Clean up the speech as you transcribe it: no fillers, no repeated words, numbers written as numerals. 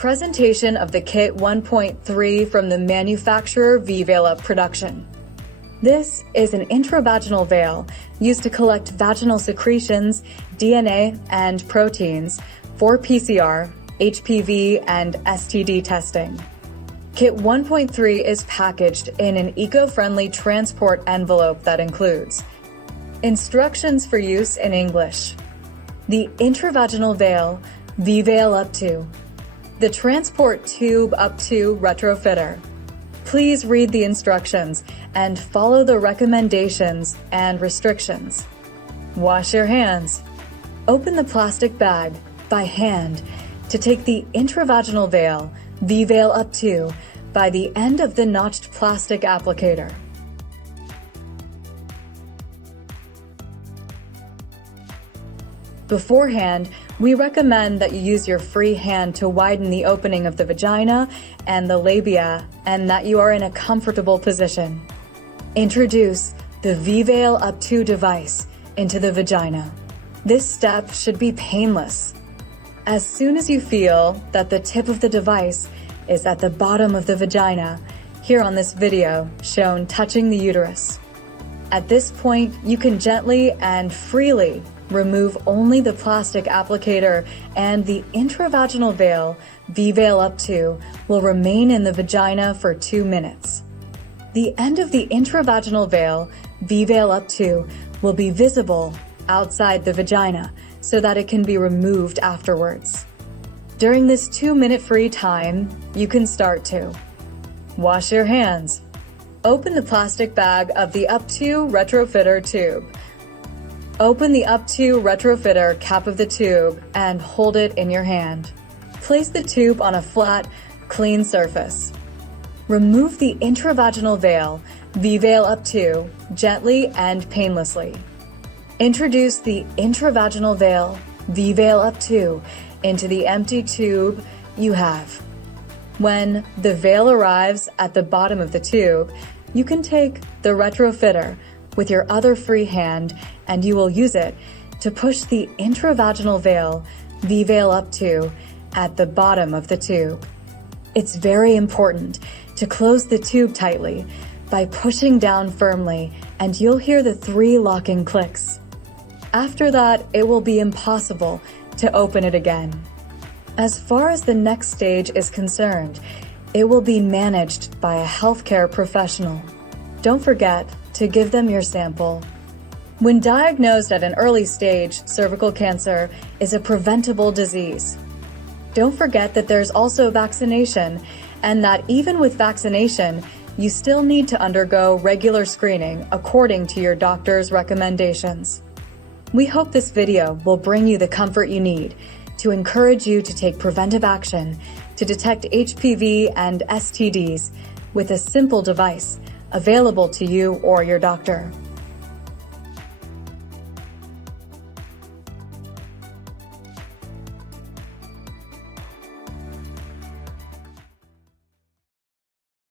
Presentation of the Kit 1.3 from the manufacturer V-Veil UP production. This is an intravaginal veil used to collect vaginal secretions, DNA, and proteins for PCR, HPV, and STD testing. Kit 1.3 is packaged in an eco-friendly transport envelope that includes instructions for use in English, the intravaginal veil V-Veil UP2, the transport tube UP2 Retrofitter. Please read the instructions and follow the recommendations and restrictions. Wash your hands. Open the plastic bag by hand to take the intravaginal veil V-Veil UP2 by the end of the notched plastic applicator. Beforehand, we recommend that you use your free hand to widen the opening of the vagina and the labia and that you are in a comfortable position. Introduce the V-Veil UP2 device into the vagina. This step should be painless. As soon as you feel that the tip of the device is at the bottom of the vagina, here on this video shown touching the uterus. At this point, you can gently and freely remove only the plastic applicator, and the intravaginal veil V-Veil UP2 will remain in the vagina for 2 minutes. The end of the intravaginal veil V-Veil UP2 will be visible outside the vagina so that it can be removed afterwards. During this 2-minute free time, you can start to wash your hands. Open the plastic bag of the UP2 Retrofitter tube. Open the UP2 Retrofitter cap of the tube and hold it in your hand. Place the tube on a flat, clean surface. Remove the intravaginal veil V-Veil UP2 gently and painlessly. Introduce the intravaginal veil V-Veil UP2 into the empty tube you have. When the veil arrives at the bottom of the tube, you can take the Retrofitter with your other free hand and you will use it to push the intravaginal veil V-Veil UP2 at the bottom of the tube. It's very important to close the tube tightly by pushing down firmly, and you'll hear the 3 locking clicks. After that, it will be impossible to open it again. As far as the next stage is concerned, it will be managed by a healthcare professional. Don't forget to give them your sample. When diagnosed at an early stage, cervical cancer is a preventable disease. Don't forget that there's also vaccination, and that even with vaccination, you still need to undergo regular screening according to your doctor's recommendations. We hope this video will bring you the comfort you need to encourage you to take preventive action to detect HPV and STDs with a simple device available to you or your doctor.